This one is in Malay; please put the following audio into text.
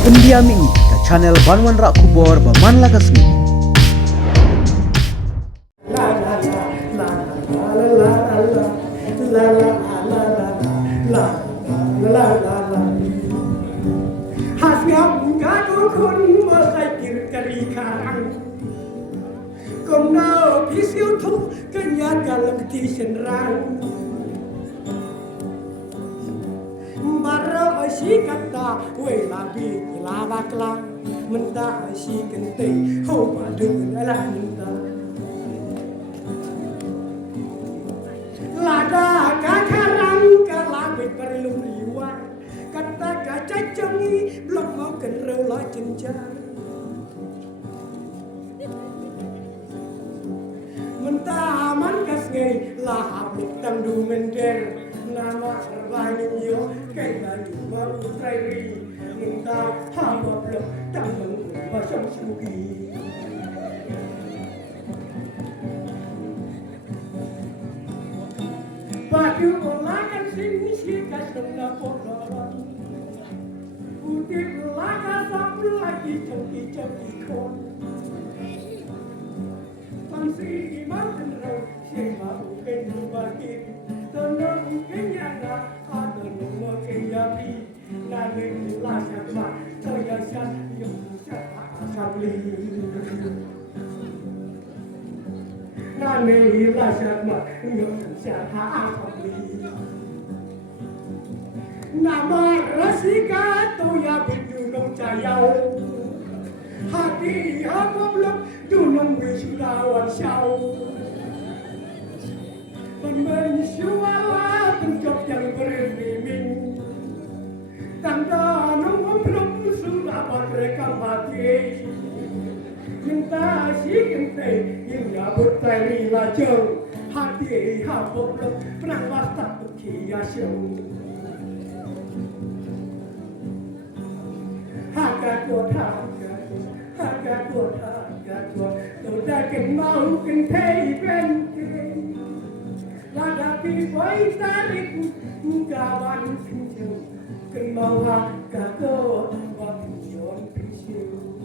Pendiami ke channel Banwan Rak Kubor Baman Lagasmi. Hasngam kanu kun masakir kari karang Komna pisiu tu kanya galang ti senrang Barra si kata wela bi lava klang Menta si kente ho padung ala menta Lada kakarang kalabit perlu riwar Kata kaca cengi belum mau kenrau lah cencar Mentah aman kas ngai lah habis tangdu mender Nama lain yo kaya mau trairi Mentah hamba belum tanggung macam sugi Baju olakan sini si kasem na kodoran Putih belakang sapu lagi coki-coki kon Pansi iman rau siapa uken bagi Tenang kenyana ada nama keyapi Nade lasak ma kaya syat yang syat asabli Nade lasak ma yang syat asabli Nama rasika tu ya bidunong cayau Hati apa belum dunong wisudawan syau Mensyuala pencop yang bermiming Tanda nunggu belum sudah mereka mati Minta si kente yang nyabut teri lajeng Hati apa belum pernah wastak berkiasyong Harga kuat Sudah mau kentai benteng Ladapi boy tarik Gawan pinjau Kemau harga kuat Pensiun